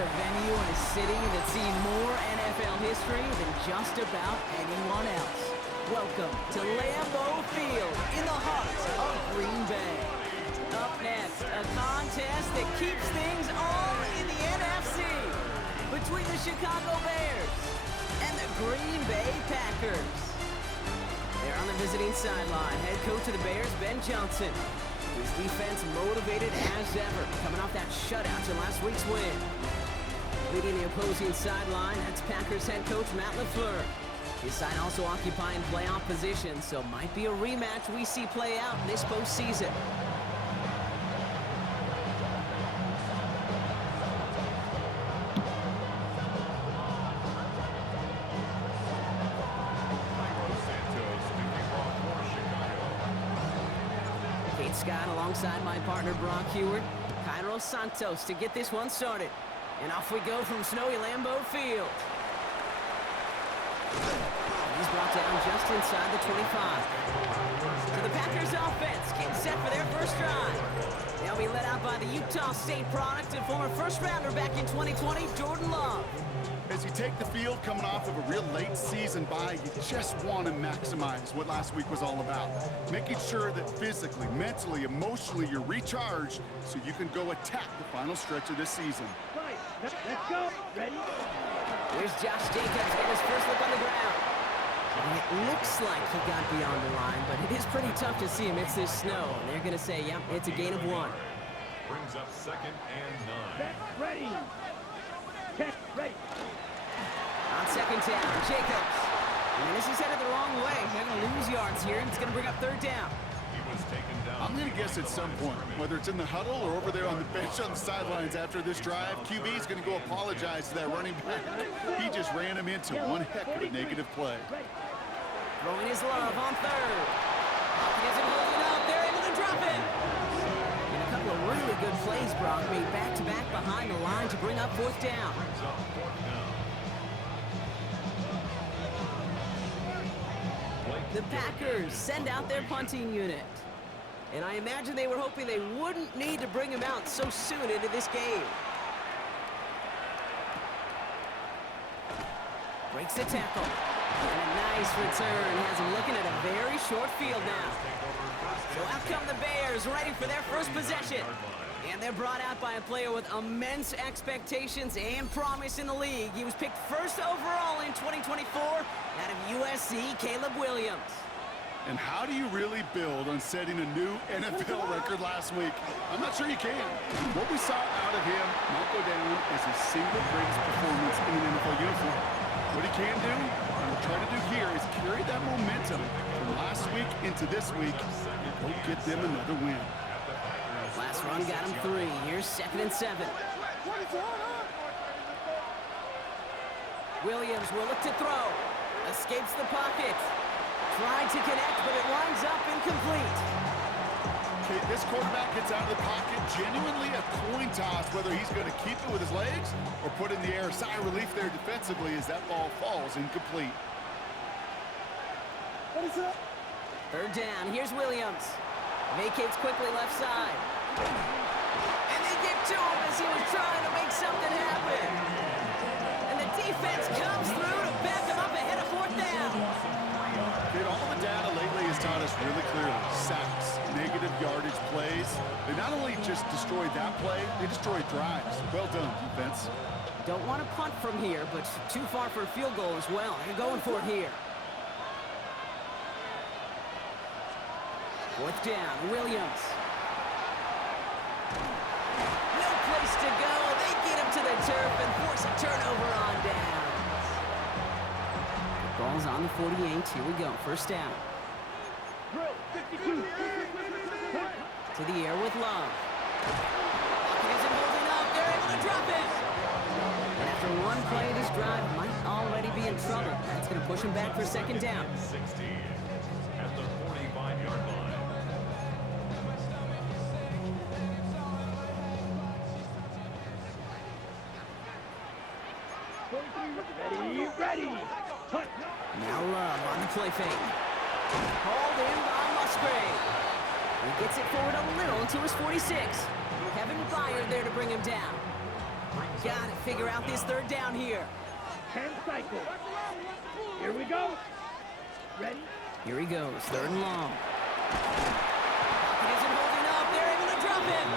a venue and a city that's seen more NFL history than just about anyone else. Welcome to Lambeau Field in the heart of Green Bay. Up next, a contest that keeps things all in the NFC between the Chicago Bears and the Green Bay Packers. They're on the visiting sideline. Head coach of the Bears, Ben Johnson. His defense motivated as ever, coming off that shutout in last week's win. Leading the opposing sideline, that's Packers head coach Matt LaFleur. His side also occupying playoff position, so might be a rematch we see play out this postseason. Scott alongside my partner Brock Heward, Cairo Santos to get this one started. And off we go from snowy Lambeau Field. He's brought down just inside the 25. So the Packers offense getting set for their first drive. They'll be led out by the Utah State product and former first-rounder back in 2020, Jordan Love. As you take the field coming off of a real late season bye, you just want to maximize what last week was all about. Making sure that physically, mentally, emotionally, you're recharged so you can go attack the final stretch of this season. Right, let's go. Ready? Here's Josh Jacobs getting his first look on the ground. And it looks like he got beyond the line, but it is pretty tough to see amidst this snow. And they're going to say, yep, it's a gain of 1. Brings up 2nd and 9. Set, ready. Check, ready. On second down, Jacobs. And this is headed the wrong way. They're going to lose yards here, and it's going to bring up 3rd down. He was taken down. I'm going to guess at some point, whether it's in the huddle or over there on the bench on the sidelines after this drive, QB is going to go apologize to that running back. He just ran him into one heck of a negative play. Throwing his Love on 3rd. Hopkins isn't holding up. They're able to drop it. And a couple of really good plays, Brock, made back-to-back behind the line to bring up 4th down. Brings up 4th down. The Packers send out their punting unit. And I imagine they were hoping they wouldn't need to bring him out so soon into this game. Breaks the tackle. And a nice return has him looking at a very short field now. So out come the Bears, ready for their first possession. And they're brought out by a player with immense expectations and promise in the league. He was picked 1st overall in 2024 out of USC, Caleb Williams. And how do you really build on setting a new NFL record last week? I'm not sure you can. What we saw out of him might go down as his single greatest performance in an NFL uniform. What he can do, and we'll try to do here, is carry that momentum from last week into this week and go get them another win. Last run got him 3. Here's 2nd and 7. Williams will look to throw. Escapes the pocket. Tried to connect, but it winds up incomplete. Okay, this quarterback gets out of the pocket. Genuinely a coin toss whether he's going to keep it with his legs or put in the air. Sigh of relief there defensively as that ball falls incomplete. What is up? 3rd down. Here's Williams. Vacates quickly left side. And they get to him as he was trying to make something happen. And the defense comes through to back him up ahead of 4th down. Dude, all the data lately has taught us really clearly. Sacks, negative yardage plays. They not only just destroyed that play, they destroyed drives. Well done, defense. Don't want to punt from here, but too far for a field goal as well. They're going for it here. 4th down, Williams. No place to go. They get him to the turf and force a turnover on down. The ball's on the 48. Here we go. 1st down. To the air with Love. Hopkins isn't holding up. They're able to drop it. And after one play, this drive might already be in trouble. That's going to push him back for 2nd down. 16 at the 45-yard line. Ready. Hunt. Now Love on the play fake. Hauled in by Musgrave. He gets it forward a little to his 46. Kevin Byard there to bring him down. Gotta figure out this third down here. 10 cycles. Here we go. Ready? Here he goes, third and long. He isn't holding up. They're able to drop him.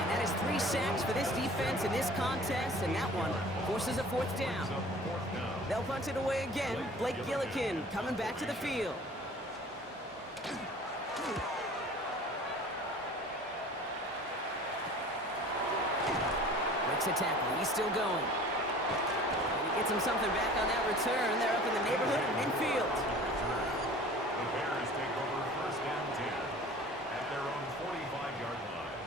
And that is 3 sacks for this defense in this contest, and that one forces a fourth down. They'll punt it away again. Blake Gillikin coming back to the field. Breaks a tackle. He's still going. And he gets him something back on that return. They're up in the neighborhood of midfield. The Bears take over first and 10 at their own 45-yard line.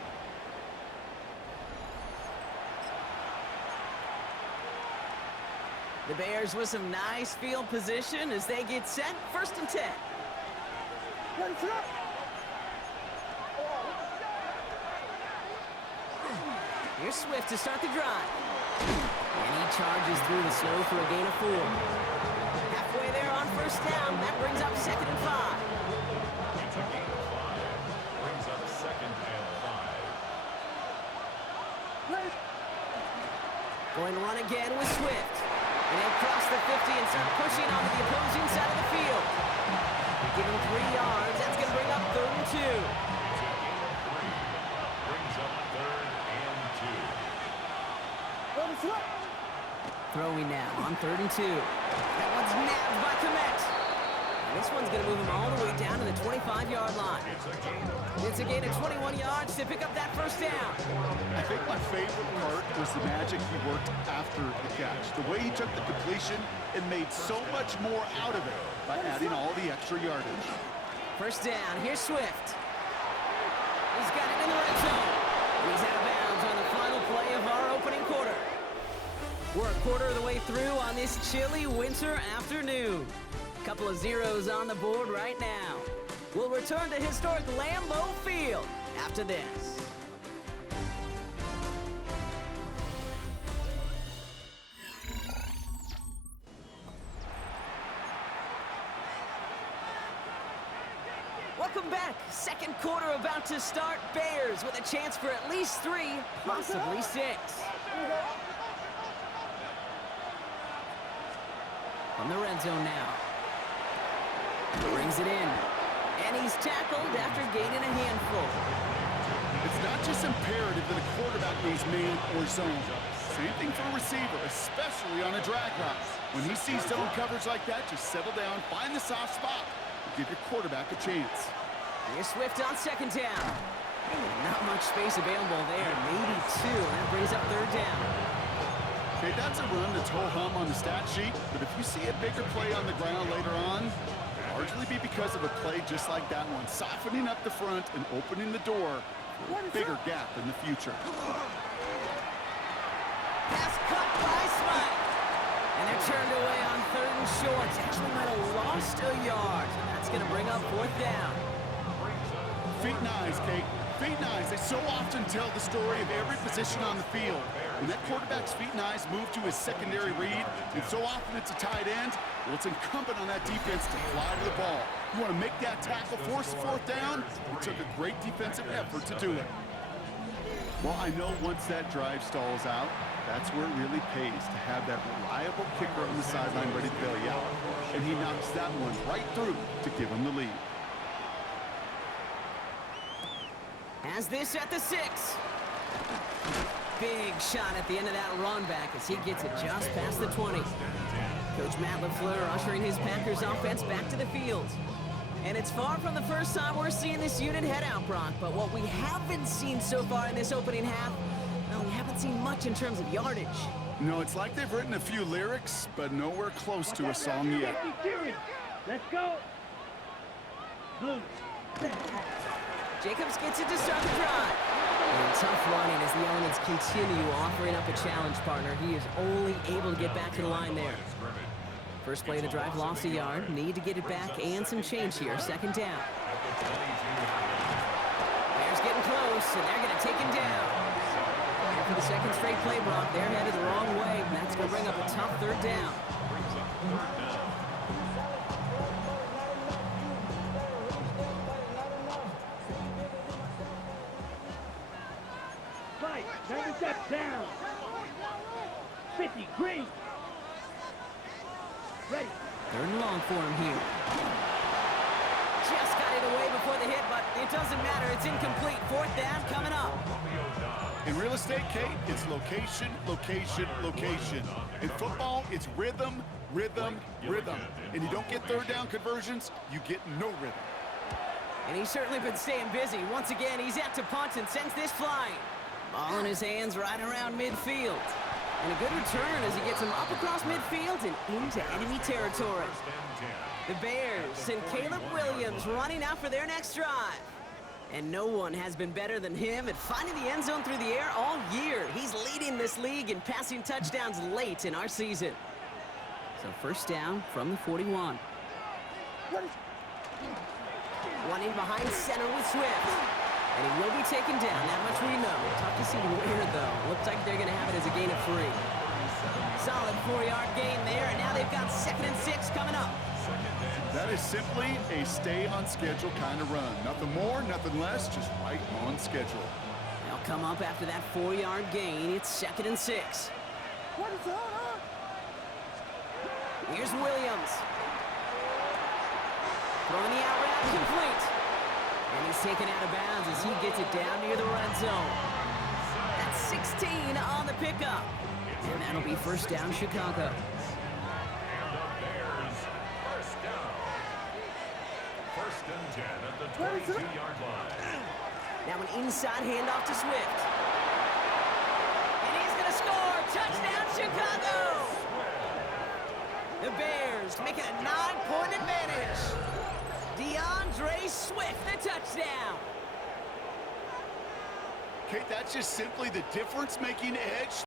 The Bears with some nice field position as they get set. First and 10. Here's Swift to start the drive. And he charges through the snow for a gain of 4. Halfway there on first down. That brings up second and 5. It's a gain of 5. Brings up second and 5. Going to run again with Swift. And he'll cross the 50 and start pushing onto the opposing side of the field. Give him 3 yards. That's going to bring up third and 2. It's a gain of 3. Brings up third and 2. Throwing now on third and 2. That one's nabbed by Komet. And this one's going to move him all the way down to the 25-yard line. It's a gain of 21 yards to pick up that first down. I think my favorite part was the magic he worked after the catch. The way he took the completion and made so much more out of it by adding all the extra yardage. First down, here's Swift. He's got it in the red zone. He's out of bounds on the final play of our opening quarter. We're a quarter of the way through on this chilly winter afternoon. Couple of zeros on the board right now. We'll return to historic Lambeau Field after this. Welcome back. Second quarter about to start. Bears with a chance for at least 3, possibly 6. From the red zone now. Brings it in. And he's tackled after gaining a handful. It's not just imperative that a quarterback needs man or zone. Same thing for a receiver, especially on a drag route. When he sees zone coverage like that, just settle down, find the soft spot, and give your quarterback a chance. Here's Swift on second down. Not much space available there, maybe 2, and that brings up third down. Okay, that's a run that's ho-hum on the stat sheet, but if you see a bigger play on the ground later on, largely be because of a play just like that one, softening up the front and opening the door for a bigger gap in the future. Pass cut by Smite. And they're turned away on third and short. Actually might have lost a yard. And that's going to bring up fourth down. Feet and eyes, Kate. Feet and eyes, they so often tell the story of every position on the field. When that quarterback's feet and eyes move to his secondary read, and so often it's a tight end, well, it's incumbent on that defense to fly to the ball. You want to make that tackle, force the fourth down? It took a great defensive effort to do it. Well, I know once that drive stalls out, that's where it really pays to have that reliable kicker on the sideline ready to bail you out. And he knocks that one right through to give him the lead. Has this at the 6. Big shot at the end of that run back as he gets it just past the 20. Coach Matt LaFleur ushering his Packers offense back to the field. And it's far from the first time we're seeing this unit head out, Brock. But what we haven't seen so far in this opening half, well, we haven't seen much in terms of yardage. No, it's like they've written a few lyrics, but nowhere close to a song yet. Let's go. Blue. Jacobs gets it to start the drive. And tough running as the elements continue offering up a challenge partner. He is only able to get back to the line there. First play of the drive, lost a yard. Need to get it back and some change here. Second down. Bears getting close, and they're going to take him down. And for the second straight play, Brock, they're headed the wrong way, and that's going to bring up a tough third down. Fight. 90 steps down. 50, green. Ready. Third and long for him here. Just got it away before the hit, but it doesn't matter. It's incomplete. Fourth down coming up. In real estate, Kate, it's location, location, location. In football, it's rhythm, rhythm, rhythm. And you don't get third down conversions, you get no rhythm. And he's certainly been staying busy. Once again, he's out to punt and sends this flying. Ball in his hands right around midfield. And a good return as he gets him up across midfield and into enemy territory. The Bears and Caleb Williams running out for their next drive. And no one has been better than him at finding the end zone through the air all year. He's leading this league in passing touchdowns late in our season. So first down from the 41. Running behind center with Swift. And he will be taken down, that much we know. Tough to see where, though. Looks like they're going to have it as a gain of 3. Solid 4-yard gain there, and now they've got 2nd and 6 coming up. That is simply a stay-on-schedule kind of run. Nothing more, nothing less, just right on schedule. They'll come up after that 4-yard gain. It's 2nd and 6. Here's Williams. Throwing the out route complete. And he's taken out of bounds as he gets it down near the red zone. That's 16 on the pickup. And that'll be first down, Chicago. And the Bears, first down. First and 10 at the 22-yard line. Now an inside handoff to Swift. And he's going to score. Touchdown, Chicago. The Bears make it a 9-point advantage. DeAndre Swift, the touchdown. Kate, that's just simply the difference-making edge